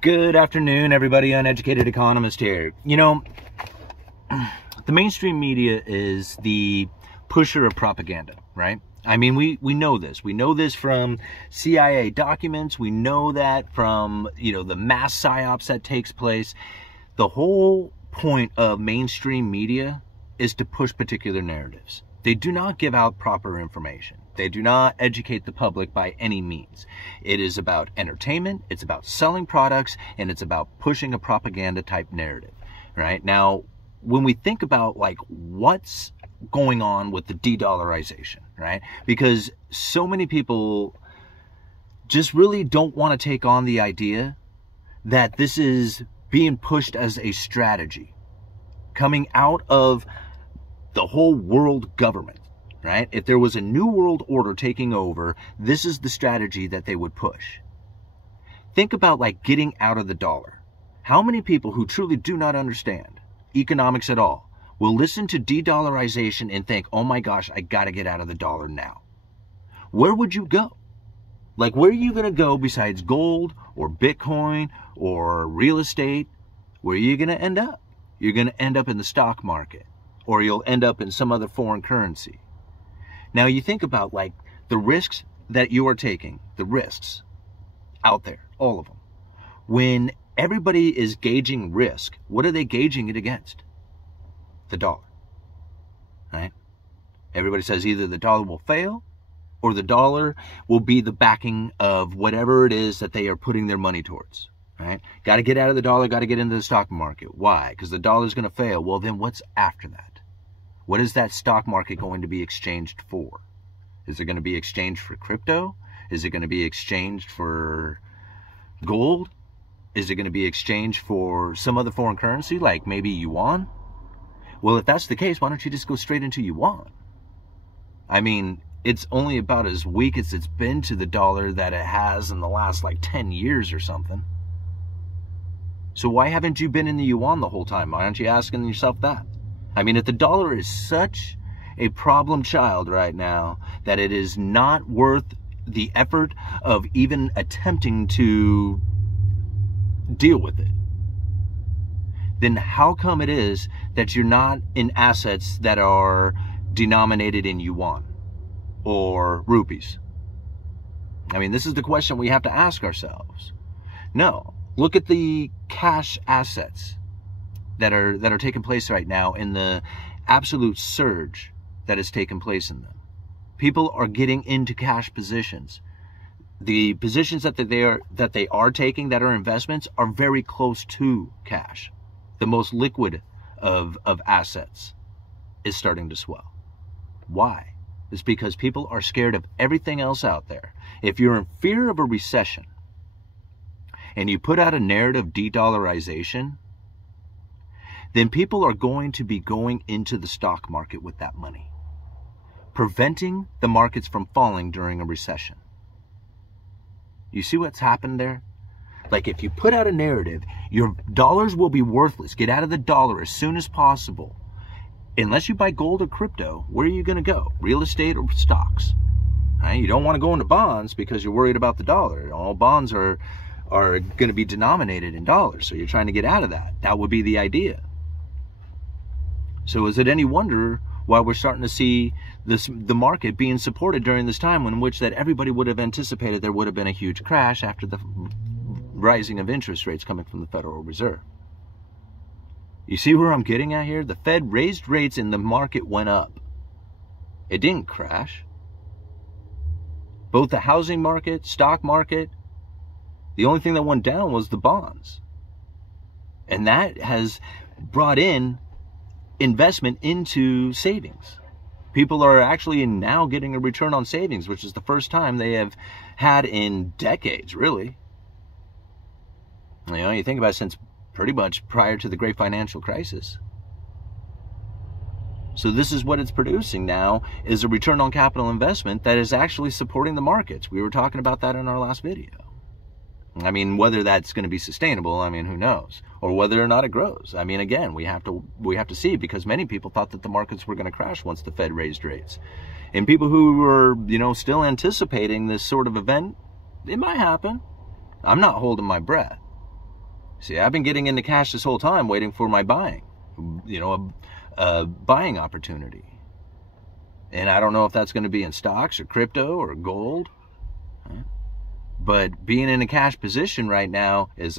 Good afternoon, everybody. Uneducated Economist here. You know, the mainstream media is the pusher of propaganda, right? I mean, we know this. We know this from CIA documents. We know that from, the mass psyops that takes place. The whole point of mainstream media is to push particular narratives. They do not give out proper information. They do not educate the public by any means. It is about entertainment, it's about selling products, and it's about pushing a propaganda type narrative, right? Now, when we think about what's going on with the de-dollarization, right? Because so many people just really don't want to take on the idea that this is being pushed as a strategy coming out of the whole world government, right? If there was a new world order taking over, this is the strategy that they would push. Think about getting out of the dollar. How many people who truly do not understand economics at all will listen to de-dollarization and think, oh my gosh, I gotta get out of the dollar now? Where would you go? Where are you gonna go besides gold or Bitcoin or real estate? Where are you gonna end up? You're gonna end up in the stock market, or you'll end up in some other foreign currency. Now you think about the risks that you are taking, the risks out there, all of them. When everybody is gauging risk, what are they gauging it against? The dollar, right? Everybody says either the dollar will fail or the dollar will be the backing of whatever it is that they are putting their money towards, right? Got to get out of the dollar, got to get into the stock market. Why? Because the dollar is going to fail. Well, then what's after that? What is that stock market going to be exchanged for? Is it going to be exchanged for crypto? Is it going to be exchanged for gold? Is it going to be exchanged for some other foreign currency, like maybe yuan? Well, if that's the case, why don't you just go straight into yuan? I mean, it's only about as weak as it's been to the dollar that it has in the last 10 years or something. So why haven't you been in the yuan the whole time? Why aren't you asking yourself that? I mean, if the dollar is such a problem child right now that it is not worth the effort of even attempting to deal with it, then how come it is that you're not in assets that are denominated in yuan or rupees? I mean, this is the question we have to ask ourselves. No, look at the cash assets that are taking place right now in the absolute surge that has taken place in them. People are getting into cash positions. The positions that they are taking that are investments are very close to cash. The most liquid of assets is starting to swell. Why? It's because people are scared of everything else out there. If you're in fear of a recession and you put out a narrative de-dollarization, then people are going to be going into the stock market with that money, preventing the markets from falling during a recession. You see what's happened there? If you put out a narrative, your dollars will be worthless. Get out of the dollar as soon as possible. Unless you buy gold or crypto, where are you going to go? Real estate or stocks? Right? You don't want to go into bonds because you're worried about the dollar. All bonds are going to be denominated in dollars, so you're trying to get out of that. That would be the idea. So is it any wonder why we're starting to see the market being supported during this time in which that everybody would have anticipated there would have been a huge crash after the rising of interest rates coming from the Federal Reserve? You see where I'm getting at here? The Fed raised rates and the market went up. It didn't crash. Both the housing market, stock market, the only thing that went down was the bonds. And that has brought in investment into savings. People are actually now getting a return on savings, which is the first time they have had in decades, really. You think about it, since pretty much prior to the great financial crisis. So this is what it's producing now, is a return on capital investment that is actually supporting the markets. We were talking about that in our last video. I mean, whether that's going to be sustainable, I mean, who knows? Or whether or not it grows. I mean, again, we have to see, because many people thought that the markets were going to crash once the Fed raised rates. And people who were, still anticipating this sort of event, it might happen. I'm not holding my breath. See, I've been getting into cash this whole time waiting for my buying, a buying opportunity. And I don't know if that's going to be in stocks or crypto or gold. But being in a cash position right now is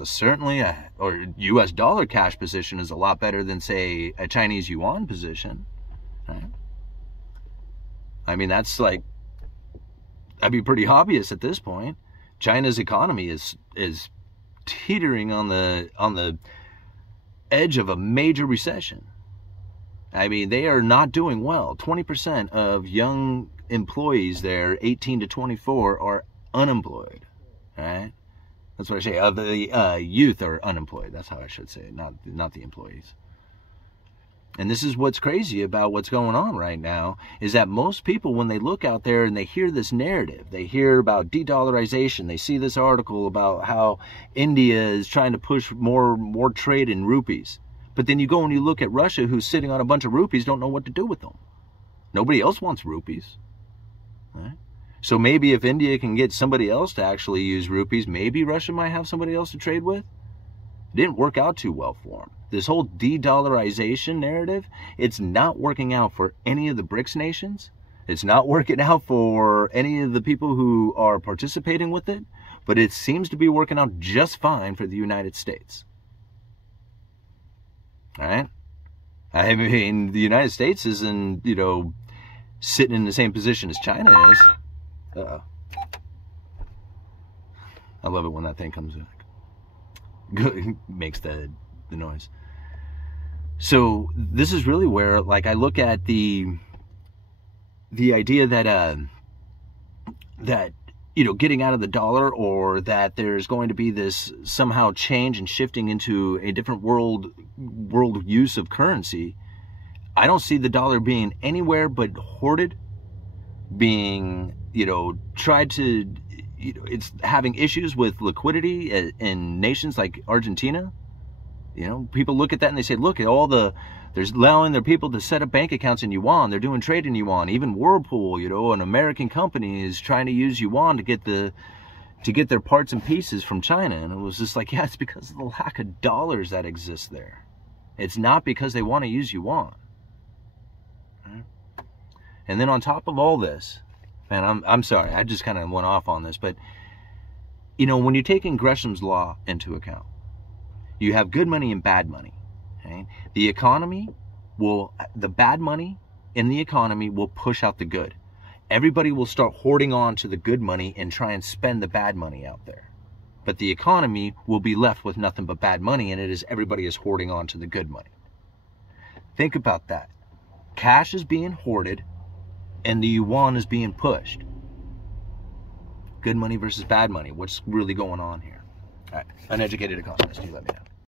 or US dollar cash position is a lot better than, say, a Chinese yuan position. Right? I mean, that's like, I'd be pretty obvious at this point. China's economy is teetering on the edge of a major recession. I mean, they are not doing well. 20% of young employees there, 18 to 24, are unemployed. Right? That's what I say. Of the youth are unemployed. That's how I should say it, not the employees. And this is what's crazy about what's going on right now, is that most people, when they look out there and they hear this narrative, they hear about de-dollarization, they see this article about how India is trying to push more trade in rupees. But then you go and you look at Russia, who's sitting on a bunch of rupees, don't know what to do with them. Nobody else wants rupees. Right? So maybe if India can get somebody else to actually use rupees, maybe Russia might have somebody else to trade with. It didn't work out too well for them. This whole de-dollarization narrative, it's not working out for any of the BRICS nations. It's not working out for any of the people who are participating with it, but it seems to be working out just fine for the United States. All right? I mean, the United States isn't, sitting in the same position as China is. Uh-oh. I love it when that thing comes back. Makes the noise. So this is really where, like, I look at the idea that getting out of the dollar, or that there's going to be this somehow change and shifting into a different world use of currency. I don't see the dollar being anywhere but hoarded, being tried to, it's having issues with liquidity in nations like Argentina. People look at that and they say, look at they're allowing their people to set up bank accounts in yuan. They're doing trade in yuan. Even Whirlpool, an American company, is trying to use yuan to get their parts and pieces from China. And it was just like, yeah, it's because of the lack of dollars that exists there. It's not because they want to use yuan. Right? And then on top of all this, man, I'm sorry, I just kind of went off on this, but when you're taking Gresham's law into account, you have good money and bad money. Okay? The bad money in the economy will push out the good. Everybody will start hoarding on to the good money and try and spend the bad money out there. But the economy will be left with nothing but bad money, and everybody is hoarding on to the good money. Think about that. Cash is being hoarded, and the yuan is being pushed. Good money versus bad money. What's really going on here? All right, uneducated economist, you let me know.